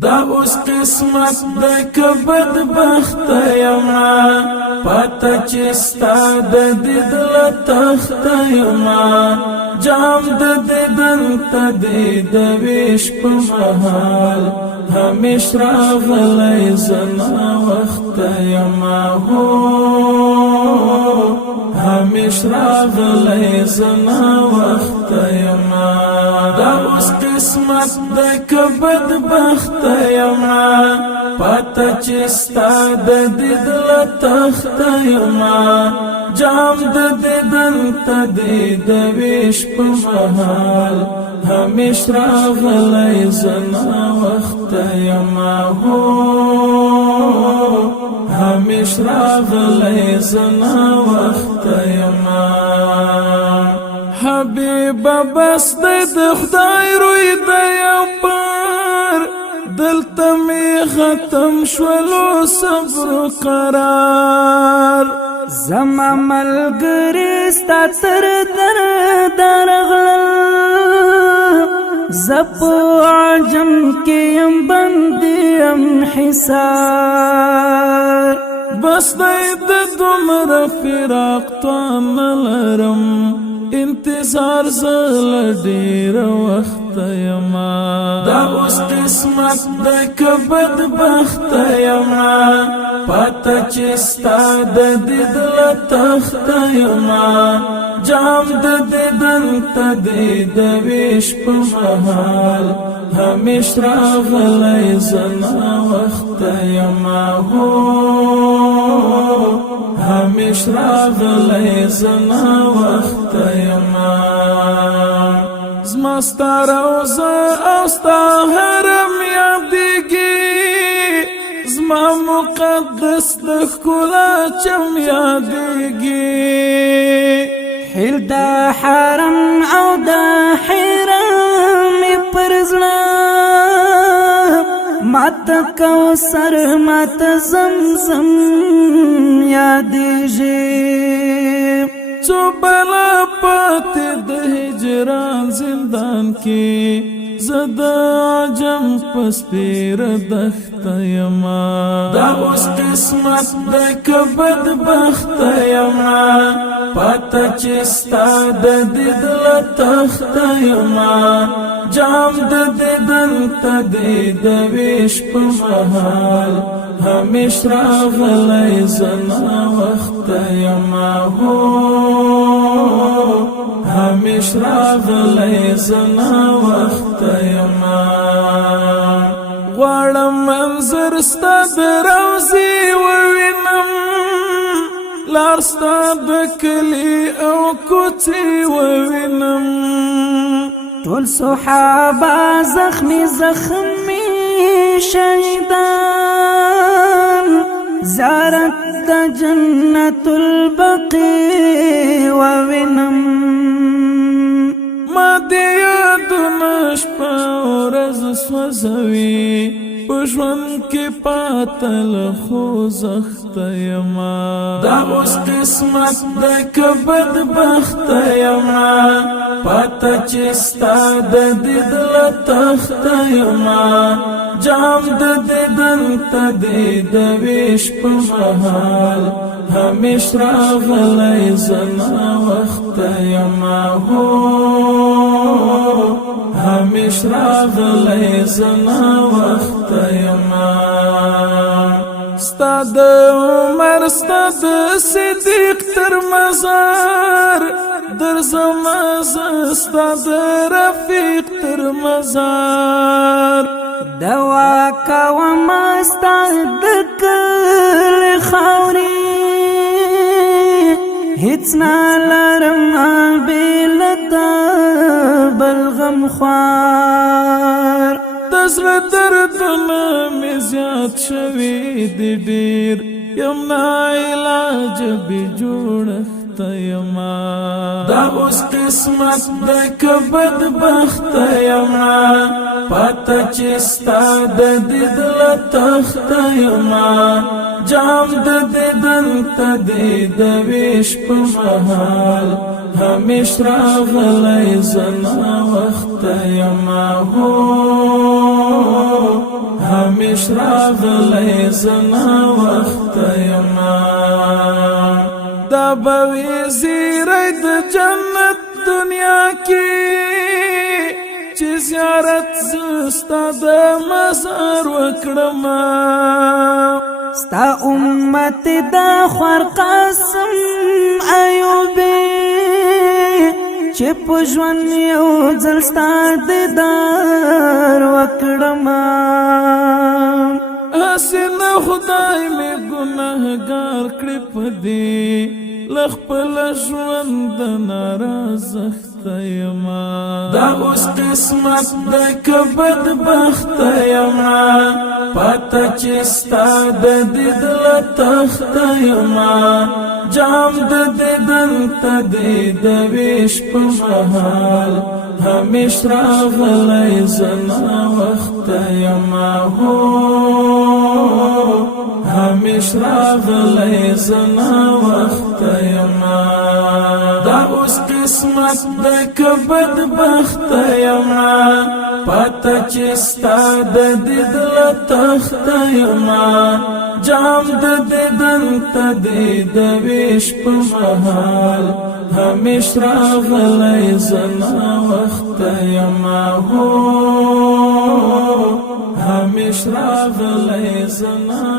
دا اوس قسمت د کبد بخت یما پتا چستا د دل تخت یما جام د ددن تدید ویش په محال همیش راغلی زما وخت یما هو همیش راغلی زما وخت یما دا اوس قسمت د کبد بخت یما پتا چستا د دل تخت یما جام د ددن تدید ویش په محال همیش راغلی زما وخت یما هو همیش راغلی زما وخت یما حبیب بس د خدای روی د یو پر دلته می ختم شولو صبر قرار زما ملګری ستا تر درغلل زپ عجم کې یم بندیم حصار بس د دومره فراق توان لرم انتظار زل ډیر وخت یما دا اوس قسمت د کبد بخت یما پتا چستا د دل تخت یما جام د ددن تدید ویش په محال همیش راغلی زما وخت یما هو همیش راغلی زما وخت یما زما ستا روزه او ستا حرم یادیږي زما مقدس د ښکلا چم یادیږي حل دا حرم او دا حرم پر زړه مات کوثر مات زمزم یادیږي څو بلا پاتې د هجران زندان کې زد عجم پسپیر دخت یما دا اوس قسمت د کبد بخت یما پتا چستا د دل تخت یما جام د ددن تدید ویش په محال همیش راغلی زما وخت یما هو همیش راغلی زما وخت یما غواړم منظر ستا د روضې ووینم لار ستا د کلي او کوڅې ووینم ټول صحابه زخمی شهیدان زیارت د جنت البقیع ووینم ما دې یادونه شپه ورځ سوځوي په ژوند کې پاتل خوځښت یما دا اوس قسمت د کبد بخت یما پتا چستا د دل تخت یما جام د ددن تدید ویش په محال همیش راغلی زما وخت یما هو همیش راغلی زما وخت یما ستا د عمر ستا د صدیق تر مزار در زما ستا د رفیق تر مزار دوا کوم ستا د کلی خاورې هیڅ نه لرم بېل د بلغم خوار د زړه دردونه مې زیات شوي دي ډېر یم ناعلاج بې جوړښت یما دا اوس قسمت د کبد بخت یما پتا چستا د دل تخت یما جام د ددن تدید ویش په محال همیش راغلی زما وخت یما هو همیش راغلی زنا وخت یما دا بوی زیری د جنت دنیا کی چی زیارت زستا د مزار وکړما ستا امت دا خوار قاسم ایوبی چی پجوان یو ځل ستا دیدار وکړما حسن خدای می گناهگار کړی پدی لخپل ژوند نارازخت یما دا اوس قسمت د کبد بخت یما پته چې ستا د دیدل تخت یما جام د دیدن ته د ویش په مهال همیش راغلی زنا وخت یما هو همیش راغلی زنا وخت یما دا اوس قسمت د کبد بخت یما پته چې ستا د دیدل تخت یما جام د دیدن ته د ویش په مهال همیش راغلی زنا وخت یما هو همیش راغلی زنا